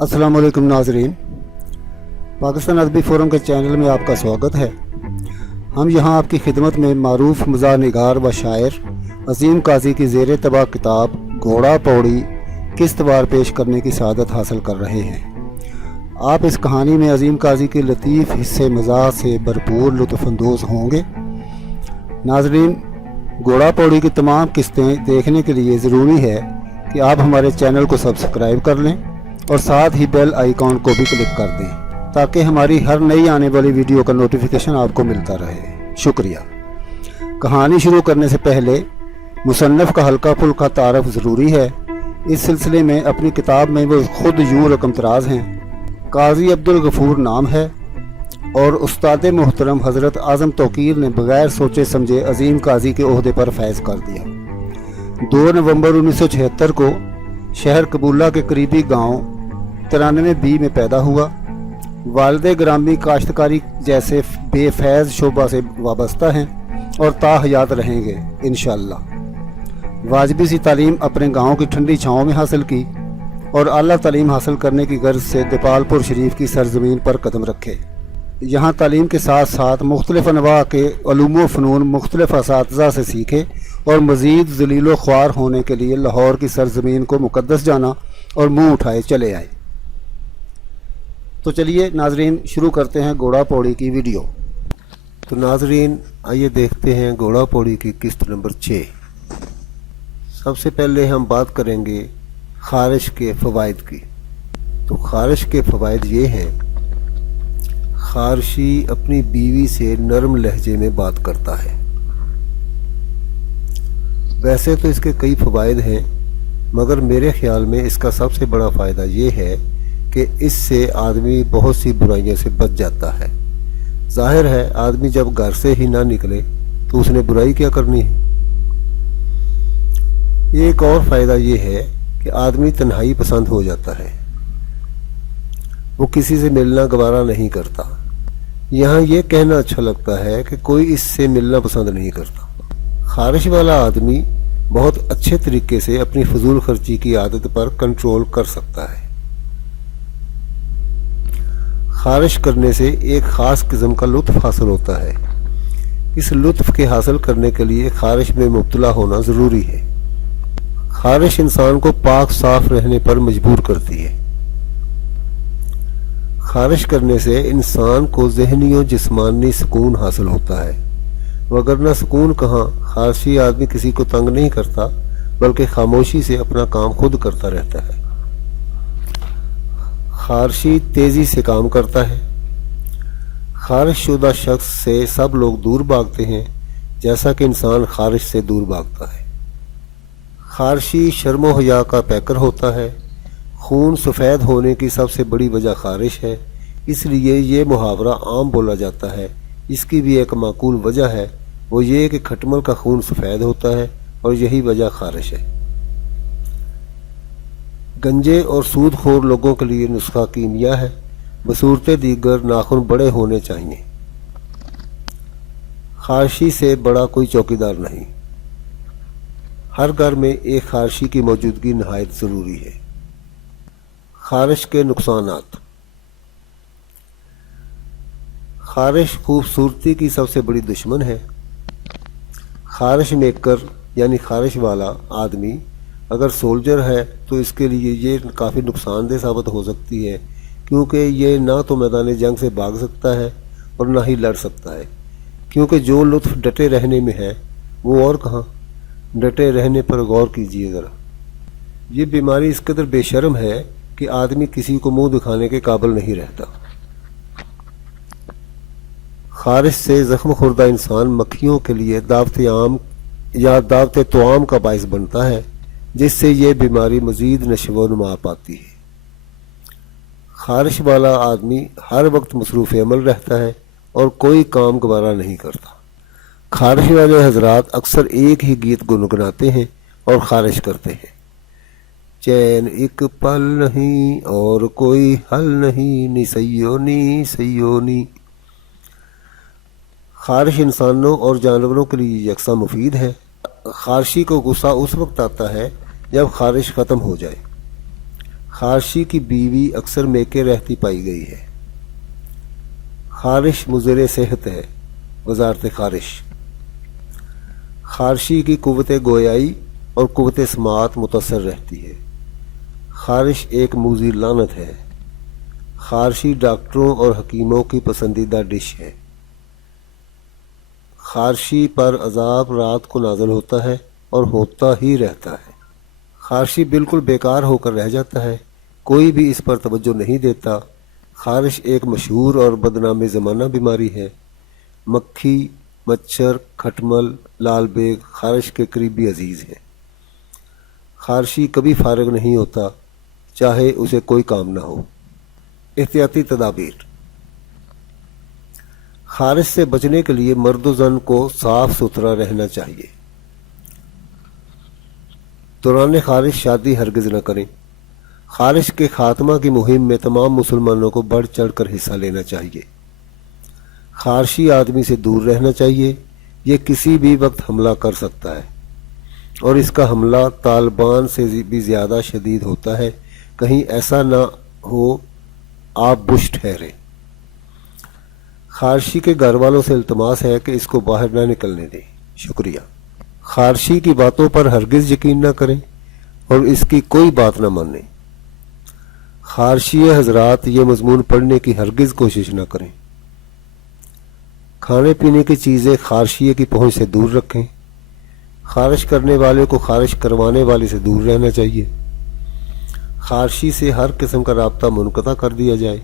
अस्सलाम वालेकुम नाजरीन, पाकिस्तान अदबी फ़ोरम के चैनल में आपका स्वागत है। हम यहाँ आपकी खिदमत में मारूफ मज़ार निगार व शायर अज़ीम काजी की ज़ेर तबाह किताब घोड़ा पौड़ी किस्तवार पेश करने की सआदत हासिल कर रहे हैं। आप इस कहानी में अज़ीम काजी के लतीफ़ हिस्से मज़ाह से भरपूर लुत्फ़अंदोज़ होंगे। नाजरीन, घोड़ा पौड़ी की तमाम किस्तें देखने के लिए ज़रूरी है कि आप हमारे चैनल को सब्सक्राइब कर लें और साथ ही बेल आइकॉन को भी क्लिक कर दें ताकि हमारी हर नई आने वाली वीडियो का नोटिफिकेशन आपको मिलता रहे। शुक्रिया। कहानी शुरू करने से पहले मुसन्नफ़ का हल्का फुल्का तारफ़ ज़रूरी है। इस सिलसिले में अपनी किताब में वो ख़ुद यूँ रकम तराज हैं। काजी अब्दुल गफ़ूर नाम है और उस्ताद मोहतरम हज़रत आज़म तौकीर ने बग़ैर सोचे समझे अज़ीम काजी के ओहदे पर फैज़ कर दिया। 2 नवंबर 1976 को शहर कबूला के करीबी गांव 93B में पैदा हुआ। वालिद ग्रामी काश्तकारी जैसे बेफैज़ शोबा से वाबस्ता हैं और ताहयात रहेंगे इंशाअल्लाह। वाजिबी सी तालीम अपने गांव की ठंडी छाँव में हासिल की और आला तालीम हासिल करने की गर्ज से दीपालपुर शरीफ की सरजमीन पर कदम रखे। यहाँ तालीम के साथ साथ मुख्तलिफ़ अनवा के उलूम फ़नून मुख्तलिफ़ असातिज़ा से सीखे और मज़ीद ज़लीलो ख्वार होने के लिए लाहौर की सरजमीन को मुक़द्दस जाना और मुँह उठाए चले आए। तो चलिए नाजरीन, शुरू करते हैं घोड़ा पौड़ी की वीडियो। तो नाजरीन, आइए देखते हैं घोड़ा पौड़ी की किस्त नंबर 6। सबसे पहले हम बात करेंगे खारिश के फ़वाइद की। तो खारिश के फ़वाइद ये हैं, खारशी अपनी बीवी से नरम लहजे में बात करता है। वैसे तो इसके कई फ़वाइद हैं, मगर मेरे ख़्याल में इसका सबसे बड़ा फ़ायदा ये है कि इससे आदमी बहुत सी बुराइयों से बच जाता है। ज़ाहिर है, आदमी जब घर से ही ना निकले तो उसने बुराई क्या करनी है। एक और फ़ायदा ये है कि आदमी तन्हाई पसंद हो जाता है, वो किसी से मिलना गवारा नहीं करता। यहाँ ये कहना अच्छा लगता है कि कोई इससे मिलना पसंद नहीं करता। खारिश वाला आदमी बहुत अच्छे तरीके से अपनी फजूल खर्ची की आदत पर कंट्रोल कर सकता है। खारिश करने से एक ख़ास किस्म का लुत्फ़ हासिल होता है। इस लुत्फ़ के हासिल करने के लिए खारिश में मुब्तला होना ज़रूरी है। खारिश इंसान को पाक साफ रहने पर मजबूर करती है। खारिश करने से इंसान को ज़हनी और जिस्मानी सुकून हासिल होता है, वगरना सुकून कहाँ। खारशी आदमी किसी को तंग नहीं करता, बल्कि खामोशी से अपना काम खुद करता रहता है। खारशी तेज़ी से काम करता है। खारिश शुदा शख्स से सब लोग दूर भागते हैं, जैसा कि इंसान खारिश से दूर भागता है। खारशी शर्म व हया का पैकर होता है। खून सफ़ेद होने की सबसे बड़ी वजह खारिश है, इसलिए ये मुहावरा आम बोला जाता है। इसकी भी एक माकूल वजह है, वो ये कि खटमल का खून सफ़ेद होता है और यही वजह खारिश है। गंजे और सूदखोर लोगों के लिए नुस्खा कीमिया है, बसूरत दीगर नाखून बड़े होने चाहिए। खारशी से बड़ा कोई चौकीदार नहीं। हर घर में एक खारशी की मौजूदगी नहायत ज़रूरी है। खारिश के नुकसानात। खारिश खूबसूरती की सबसे बड़ी दुश्मन है। खारिश मेकर यानी खारिश वाला आदमी अगर सोल्जर है तो इसके लिए ये काफ़ी नुकसानदेह साबित हो सकती है, क्योंकि ये ना तो मैदान जंग से भाग सकता है और ना ही लड़ सकता है, क्योंकि जो लुत्फ़ डटे रहने में है वो और कहाँ। डटे रहने पर गौर कीजिए ज़रा। ये बीमारी इस कदर बेशर्म है कि आदमी किसी को मुंह दिखाने के काबिल नहीं रहता। खारिश से ज़ख्म खुर्दा इंसान मक्खियों के लिए दावत आम या दावत तोआम का बाइस बनता है, जिससे ये बीमारी मज़ीद नशो नुमा पाती है। खारिश वाला आदमी हर वक्त मसरूफ़ अमल रहता है और कोई काम गवारा नहीं करता। खारिश वाले हजरात अक्सर एक ही गीत गुनगुनाते हैं और खारिश करते हैं। चैन एक पल नहीं और कोई हल नहीं, नी सैयो नी सैयो नी। खारिश इंसानों और जानवरों के लिए यकसा मुफीद है। खारशी को गुस्सा उस वक्त आता है जब खारिश ख़त्म हो जाए। خارشی کی بیوی اکثر میکے رہتی پائی گئی ہے۔ خارش مضر صحت ہے، وزارت خارش۔ خارشی کی قوت گویائی اور قوت سماعت متاثر رہتی ہے۔ خارش ایک موذی لعنت ہے۔ خارشی ڈاکٹروں اور حکیموں کی پسندیدہ ڈش ہے۔ خارشی پر عذاب رات کو نازل ہوتا ہے اور ہوتا ہی رہتا ہے۔ خارشی بالکل بیکار ہو کر رہ جاتا ہے، کوئی بھی اس پر توجہ نہیں دیتا۔ خارش ایک مشہور اور بدنام زمانہ بیماری ہے۔ مکھی، مچھر، کھٹمل، لال بیگ خارش کے قریبی عزیز ہیں۔ خارشی کبھی فارغ نہیں ہوتا، چاہے اسے کوئی کام نہ ہو۔ احتیاطی تدابیر۔ خارش سے بچنے کے لیے مرد و زن کو صاف ستھرا رہنا چاہیے۔ دوران خارش شادی ہرگز نہ کریں۔ خارش کے خاتمہ کی مہم میں تمام مسلمانوں کو بڑھ چڑھ کر حصہ لینا چاہیے۔ خارشی آدمی سے دور رہنا چاہیے، یہ کسی بھی وقت حملہ کر سکتا ہے اور اس کا حملہ طالبان سے بھی زیادہ شدید ہوتا ہے۔ کہیں ایسا نہ ہو آپ بش ٹھہریں۔ خارشی کے گھر والوں سے التماس ہے کہ اس کو باہر نہ نکلنے دیں۔ شکریہ۔ خارشی کی باتوں پر ہرگز یقین نہ کریں اور اس کی کوئی بات نہ مانیں۔ خارشی حضرات یہ مضمون پڑھنے کی ہرگز کوشش نہ کریں۔ کھانے پینے کی چیزیں خارشی کی پہنچ سے دور رکھیں۔ خارش کرنے والے کو خارش کروانے والے سے دور رہنا چاہیے۔ خارشی سے ہر قسم کا رابطہ منقطع کر دیا جائے۔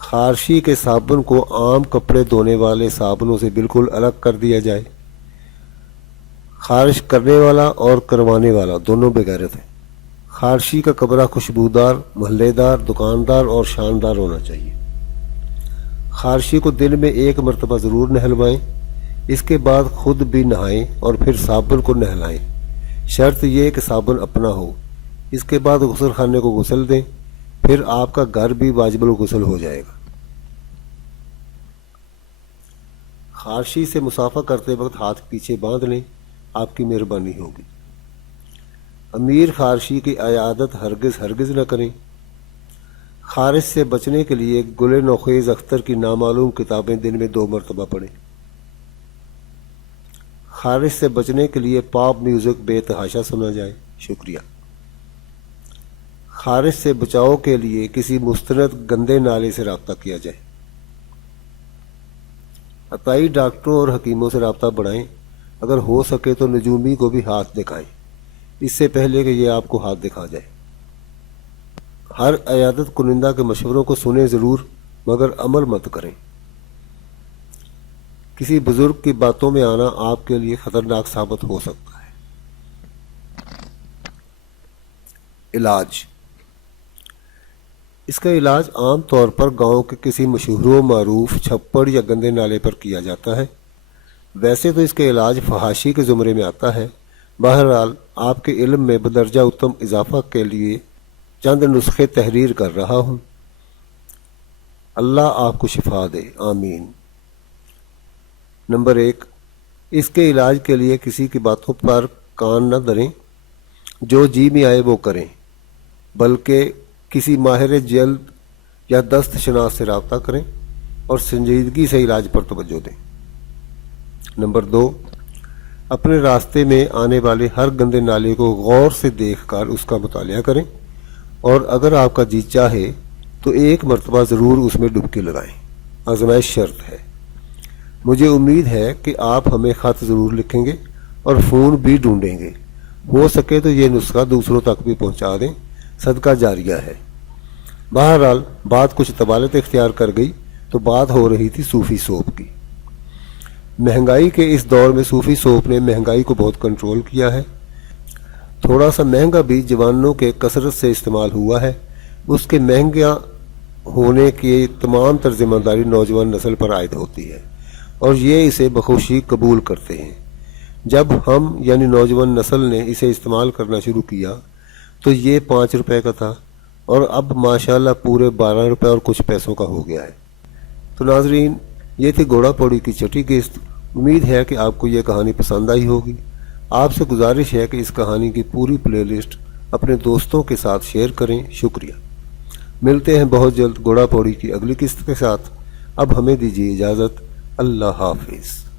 خارشی کے صابن کو عام کپڑے دھونے والے صابنوں سے بالکل الگ کر دیا جائے۔ خارش کرنے والا اور کروانے والا دونوں بغیرت ہیں۔ خارشی کا کمرہ خوشبودار، محلے دار، دکاندار اور شاندار ہونا چاہیے۔ خارشی کو دن میں 1 مرتبہ ضرور نہلوائیں، اس کے بعد خود بھی نہائیں اور پھر صابن کو نہلائیں۔ شرط یہ کہ صابن اپنا ہو۔ اس کے بعد غسل خانے کو غسل دیں، پھر آپ کا گھر بھی واجب الغسل ہو جائے گا۔ خارشی سے مصافحہ کرتے وقت ہاتھ پیچھے باندھ لیں، آپ کی مہربانی ہوگی۔ امیر خارشی کی عیادت ہرگز نہ کریں۔ خارش سے بچنے کے لیے گل نوخیز اختر کی نامعلوم کتابیں دن میں 2 مرتبہ پڑھیں۔ خارش سے بچنے کے لیے پاپ میوزک بے تحاشا سنا جائے۔ شکریہ۔ خارش سے بچاؤ کے لیے کسی مستند گندے نالے سے رابطہ کیا جائے۔ عطائی ڈاکٹروں اور حکیموں سے رابطہ بڑھائیں، اگر ہو سکے تو نجومی کو بھی ہاتھ دکھائیں، اس سے پہلے کہ یہ آپ کو ہاتھ دکھا جائے۔ ہر عیادت کنندہ کے مشوروں کو سنیں ضرور، مگر عمل مت کریں۔ کسی بزرگ کی باتوں میں آنا آپ کے لیے خطرناک ثابت ہو سکتا ہے۔ علاج۔ اس کا علاج عام طور پر گاؤں کے کسی مشہور و معروف چھپڑ یا گندے نالے پر کیا جاتا ہے۔ ویسے تو اس کا علاج فحاشی کے زمرے میں آتا ہے۔ بہرحال آپ کے علم میں بدرجہ اتم اضافہ کے لیے چند نسخے تحریر کر رہا ہوں۔ اللہ آپ کو شفا دے، آمین۔ نمبر 1، اس کے علاج کے لیے کسی کی باتوں پر کان نہ دھریں، جو جی میں آئے وہ کریں، بلکہ کسی ماہر جلد یا دست شناس سے رابطہ کریں اور سنجیدگی سے علاج پر توجہ دیں۔ نمبر 2، اپنے راستے میں آنے والے ہر گندے نالے کو غور سے دیکھ کر اس کا مطالعہ کریں اور اگر آپ کا جی چاہے تو 1 مرتبہ ضرور اس میں ڈبکی لگائیں۔ آزمائش شرط ہے۔ مجھے امید ہے کہ آپ ہمیں خط ضرور لکھیں گے اور فون بھی ڈھونڈیں گے۔ ہو سکے تو یہ نسخہ دوسروں تک بھی پہنچا دیں، صدقہ جاریہ ہے۔ بہرحال بات کچھ طوالت اختیار کر گئی تو بات ہو رہی تھی صوفی سوپ کی۔ مہنگائی کے اس دور میں صوفی سوپ نے مہنگائی کو بہت کنٹرول کیا ہے۔ تھوڑا سا مہنگا بھی جوانوں کے کثرت سے استعمال ہوا ہے۔ اس کے مہنگا ہونے کی تمام تر ذمہ داری نوجوان نسل پر عائد ہوتی ہے اور یہ اسے بخوشی قبول کرتے ہیں۔ جب ہم یعنی نوجوان نسل نے اسے استعمال کرنا شروع کیا تو یہ 5 روپے کا تھا اور اب ماشاءاللہ پورے 12 روپے اور کچھ پیسوں کا ہو گیا ہے۔ تو ناظرین، یہ تھی گھوڑا پوڑی کی چھٹی قسط۔ امید ہے کہ آپ کو یہ کہانی پسند آئی ہوگی۔ آپ سے گزارش ہے کہ اس کہانی کی پوری پلے لسٹ اپنے دوستوں کے ساتھ شیئر کریں۔ شکریہ۔ ملتے ہیں بہت جلد گھوڑا پوڑی کی اگلی قسط کے ساتھ۔ اب ہمیں دیجیے اجازت۔ اللہ حافظ۔